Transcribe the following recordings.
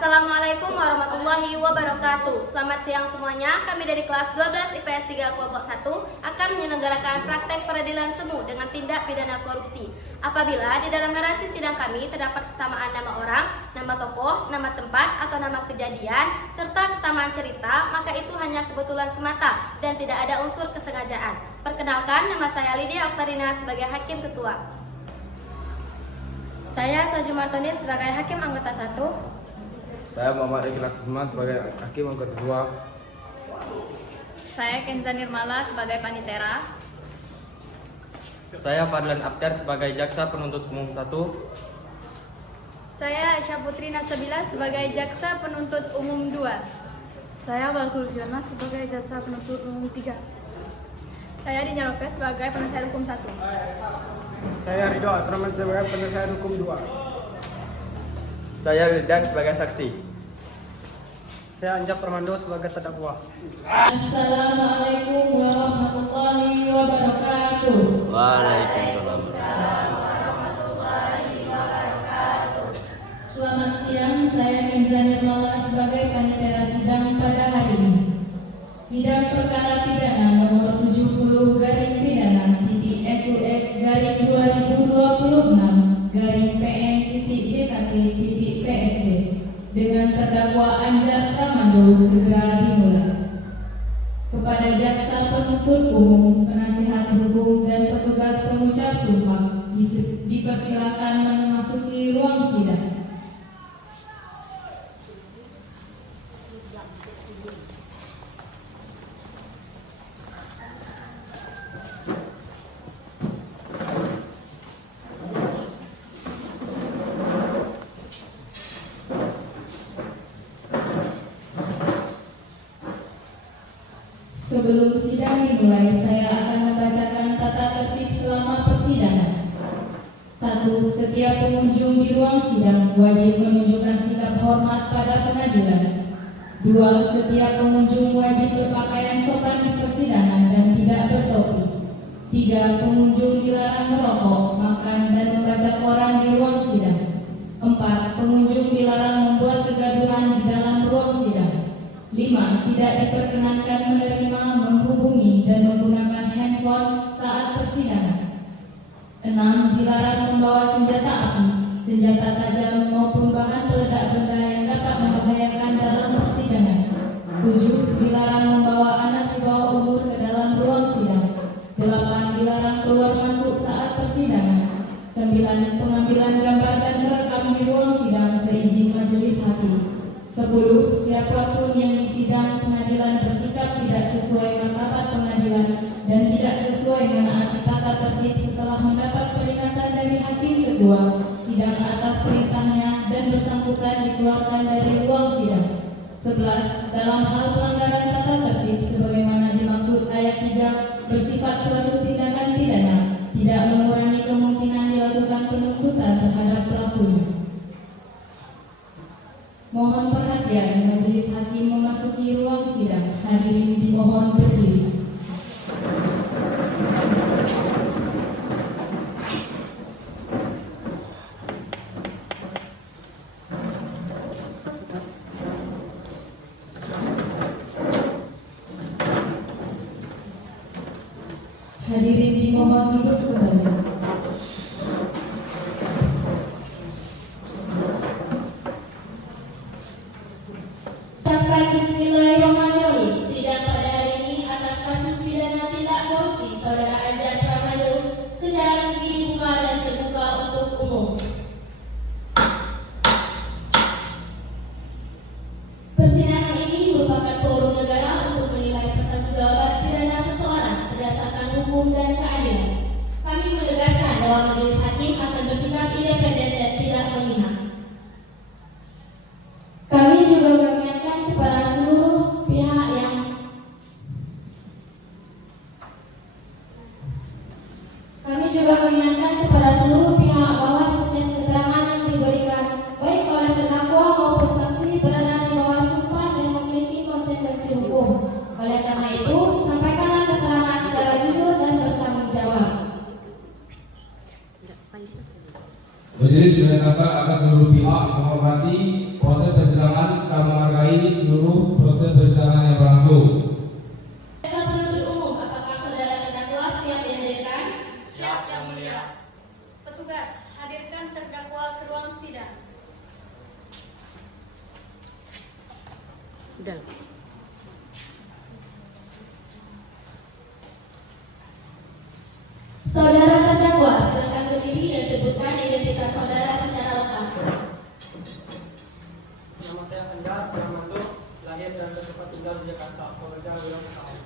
Assalamualaikum warahmatullahi wabarakatuh. Selamat siang semuanya. Kami dari kelas 12 IPS 3 kelompok 1 akan menyelenggarakan praktek peradilan semu dengan tindak pidana korupsi. Apabila di dalam narasi sidang kami terdapat kesamaan nama orang, nama tokoh, nama tempat, atau nama kejadian, serta kesamaan cerita, maka itu hanya kebetulan semata dan tidak ada unsur kesengajaan. Perkenalkan, nama saya Lydia Oktarina sebagai Hakim Ketua. Saya Saju Martoni sebagai Hakim Anggota 1. Saya Muhammad Eki Laksman sebagai Hakim Anggota 2. Saya Kenza Nirmala sebagai Panitera. Saya Fadlan Abdar sebagai Jaksa Penuntut Umum 1. Saya Aisyah Putri Nasabila sebagai Jaksa Penuntut Umum 2. Saya Walkul Fiona sebagai Jaksa Penuntut Umum 3. Saya Dinya Lopez sebagai Penasihat Hukum 1. Saya Ridho Atraman sebagai Penasihat Hukum 2. Saya Wildan sebagai saksi. Saya Anjab Permando sebagai terdakwa. Assalamualaikum warahmatullahi wabarakatuh. Waalaikumsalam. Selamat siang, saya Kenza Nirmala sebagai Panitera sidang pada hari ini. Sidang perkara pidana nomor 70/2026/PN.JKT.PSD dengan terdakwa Anjar Pramando segera dimulai. Kepada jaksa penuntut umum, penasihat hukum, dan petugas pengucap sumpah dipersilakan memasuki ruang sidang. Sebelum sidang dimulai, saya akan membacakan tata tertib selama persidangan. 1. Setiap pengunjung di ruang sidang wajib menunjukkan sikap hormat pada pengadilan. 2. Setiap pengunjung wajib berpakaian sopan di persidangan dan tidak bertopi. 3. Pengunjung dilarang merokok, makan, dan membaca koran di ruang sidang. 4. Pengunjung dilarang membuat kegaduhan di dalam ruang sidang. 5. Tidak diperkenankan menerima, menghubungi, dan menggunakan handphone saat persidangan. 6. Dilarang membawa senjata api, senjata tajam, maupun bahan peledak benda yang dapat membahayakan dalam persidangan. 7. Dilarang membawa anak di bawah umur ke dalam ruang sidang. 8. Dilarang keluar masuk saat persidangan. 9. Pengambilan gambar dan merekam di ruang sidang seizin majelis hakim. 10. Siapapun yang di sidang pengadilan bersikap tidak sesuai martabat pengadilan dan tidak sesuai menaati tata tertib setelah mendapat peringatan dari hakim ketua, sidang atas perintahnya dan bersangkutan dikeluarkan dari ruang sidang. 11. Dalam hal pelanggaran tata tertib sebagaimana dimaksud ayat 3 bersifat suatu tindakan pidana, tidak mengurangi kemungkinan dilakukan penuntutan terhadap pelakunya. Mohon perhatian, majelis hakim memasuki ruang sidang. Hadirin dimohon berdiri. Hadirin dimohon duduk kembali. Bismillahirrahmanirrahim. Sidang pada hari ini atas kasus pidana tindak korupsi Saudara Anjar Pramando secara resmi dibuka dan terbuka untuk umum. Persidangan ini merupakan forum negara untuk menilai pertanggungjawaban pidana seseorang berdasarkan hukum dan keadilan. Kami menegaskan bahwa majelis hakim akan bersikap independen dan tidak memihak. Kami juga mengingatkan kepada seluruh pihak yang bahwa setiap keterangan yang diberikan baik oleh terdakwa maupun saksi berada di bawah sumpah dan memiliki konsekuensi hukum. Oleh karena itu, sampaikanlah keterangan secara jujur dan bertanggung jawab. Majelis sudah atas Saudara terdakwa, silakan berdiri dan sebutkan identitas saudara secara lengkap. Nama saya Anjar Pramanto, lahir dan bertempat tinggal di Jakarta, pekerja Wilayah Pesawat.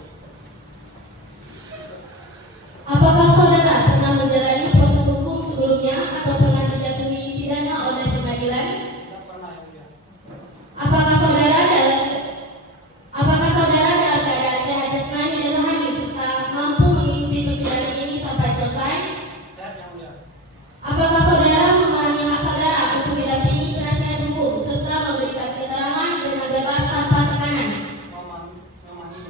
Apakah saudara pernah menjalani proses hukum sebelumnya atau pernah dijatuhi pidana oleh pengadilan? Tidak pernah yang mulia. Apakah saudara dalam keadaan sehat jasmani dan rohani serta mampu mengikuti persidangan ini sampai selesai? Sehat yang mulia. Apakah saudara memahami hak saudara untuk didampingi penasihat hukum serta memberikan keterangan dengan bebas tanpa tekanan? Memahami yang mulia.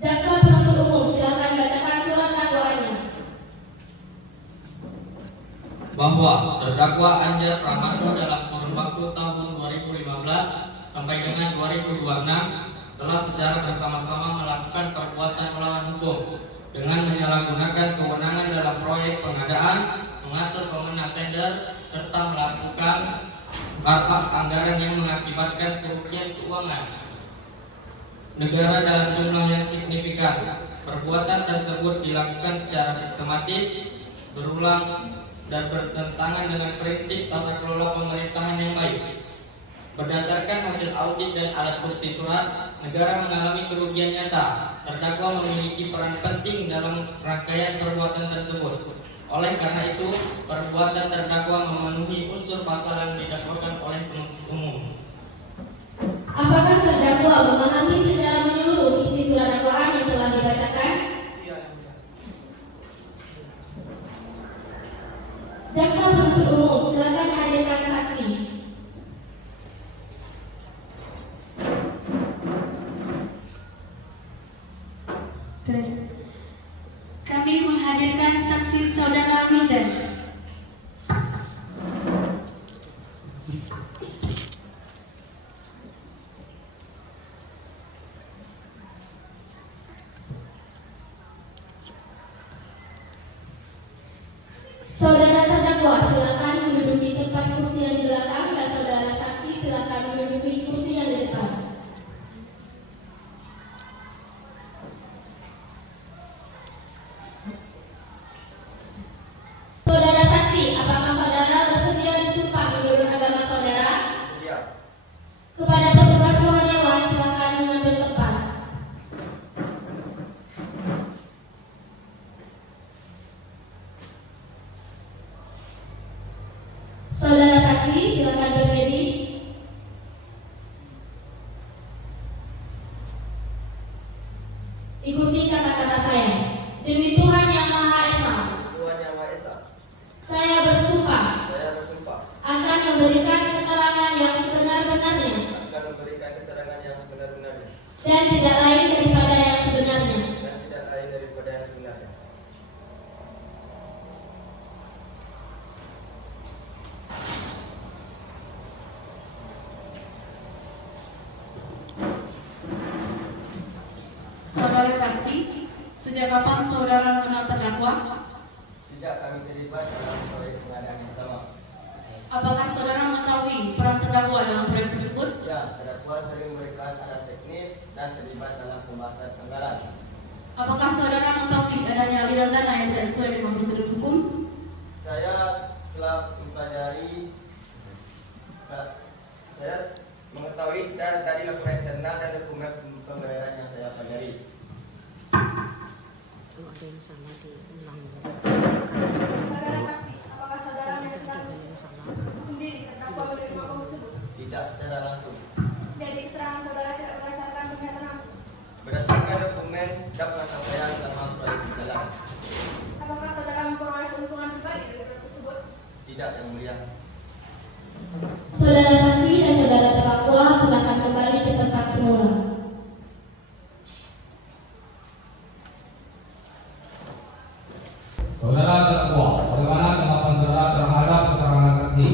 Jaksa penuntut umum, silakan bacakan surat dakwaannya. Bahwa terdakwa Anjar Pramanto dalam kurun waktu tahun 2015 sampai dengan 2026 telah secara bersama-sama melakukan perbuatan melawan hukum dengan menyalahgunakan kewenangan dalam proyek pengadaan, mengatur pemenang tender, serta melakukan markup anggaran yang mengakibatkan kerugian keuangan negara dalam jumlah yang signifikan. Perbuatan tersebut dilakukan secara sistematis, berulang, dan bertentangan dengan prinsip tata kelola pemerintahan yang baik. Berdasarkan hasil audit dan alat bukti surat, negara mengalami kerugian nyata. Terdakwa memiliki peran penting dalam rangkaian perbuatan tersebut. Oleh karena itu, perbuatan terdakwa memenuhi unsur pasal yang didakwakan oleh penuntut umum. Apakah terdakwa memahami secara menyeluruh isi surat dakwaan yang telah dibacakan? Iya yang mulia. Jaksa penuntut umum, silakan hadirkan saksi. Kami menghadirkan saksi saudara Wildan. Saudara terdakwa, silakan menduduki tempat kursi yang di belakang dan saudara saksi silakan menduduki kursi yang di depan. Saudara saksi, apakah saudara bersedia disumpah menurut agama saudara? Sedia. Kepada petugas ruang dewan, silakan mengambil tempat. Saudara saksi, silakan berdiri. Ikuti kata-kata saya. Demi Tuhan Yang Maha Esa, Tuhan Yang Maha Esa, saya bersumpah saya bersumpah akan memberikan keterangan yang sebenar-benarnya akan memberikan keterangan yang sebenar-benarnya dan tidak lain daripada yang sebenarnya. dan tidak lain daripada yang sebenarnya. Saudara saksi, sejak kapan saudara mengenal terdakwa? Sejak kami terlibat dalam proyek pengadaan yang sama. Apakah saudara mengetahui peran terdakwa dalam proyek tersebut? Ya, terdakwa sering memberikan arah teknis dan terlibat dalam pembahasan anggaran. Apakah saudara mengetahui adanya aliran dana yang tidak sesuai dengan prosedur hukum? Saya telah mempelajari, saya mengetahui dan dari laporan internal dan dokumen pembayaran yang saya pelajari. Saudara saksi, apakah saudara menyaksikan sendiri terdakwa menerima uang tersebut? Tidak secara langsung. Jadi keterangan saudara tidak berdasarkan pernyataan langsung. Berdasarkan dokumen dan pengalaman saya selama proyek berjalan. Apakah saudara memperoleh keuntungan pribadi dari proyek tersebut? Tidak, yang mulia. Saudara saksi dan saudara terdakwa silakan kembali ke tempat semula. Saudara terdakwa, bagaimana tanggapan saudara terhadap keterangan saksi?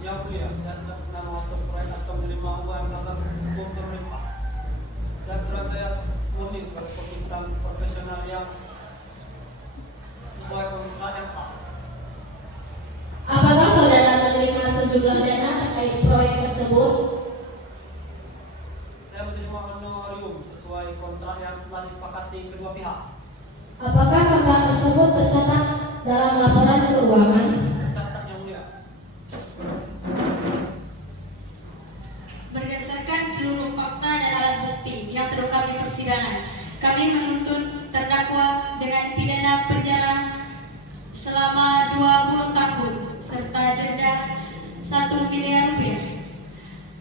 Yang mulia, saya tidak pernah melakukan proyek atau menerima uang dalam hukum pemerintah. Dan sudah saya murni sebagai konsultan profesional yang sesuai pemerintahan yang sah. Apakah saudara kami persidangan. Kami menuntut terdakwa dengan pidana penjara selama 20 tahun serta denda 1 miliar rupiah.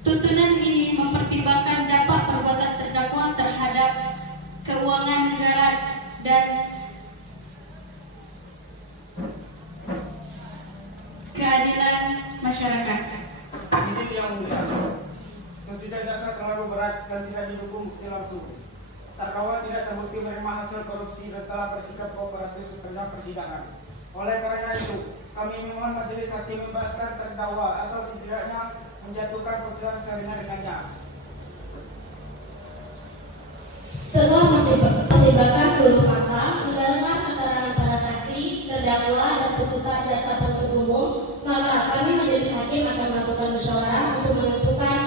Tuntunan ini mempertimbangkan dampak perbuatan terdakwa terhadap keuangan negara dan keadilan masyarakat. Izin yang mulia, tuntutan jaksa terlalu berat dan tidak didukung bukti langsung. Terdakwa tidak terbukti menerima hasil korupsi dan telah bersikap kooperatif sepanjang persidangan. Oleh karena itu, kami memohon majelis hakim membebaskan terdakwa atau setidaknya menjatuhkan putusan seringan dengannya. Setelah mempertimbangkan seluruh fakta, mendengarkan keterangan para saksi, terdakwa, dan tuntutan jaksa penuntut umum, maka kami majelis hakim akan melakukan musyawarah untuk menentukan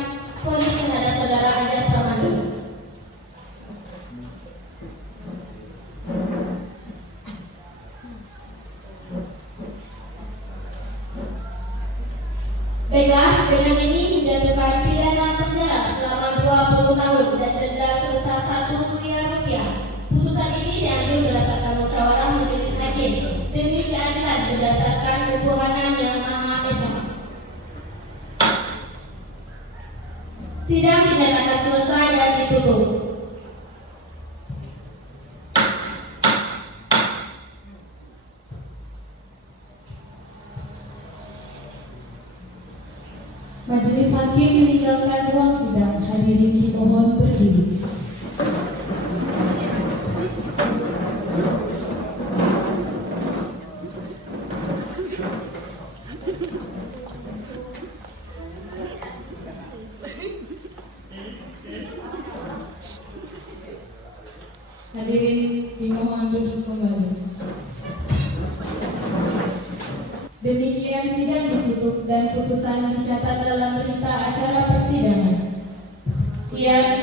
vonis terhadap saudara Anjar Pramana. Baiklah, dengan ini menjatuhkan pidana penjara selama 20 tahun dan denda sebesar 1 miliar rupiah. Putusan ini diambil berdasarkan musyawarah majelis hakim demi keadilan berdasarkan ketuhanan yang Maha Esa. Sidang dinyatakan selesai dan ditutup. Majelis hakim meninggalkan ruang sidang. Hadirin dimohon berdiri. Hadirin dimohon duduk kembali. Demikian sidang ditutup dan putusan dicatat dalam berita acara persidangan. Tiada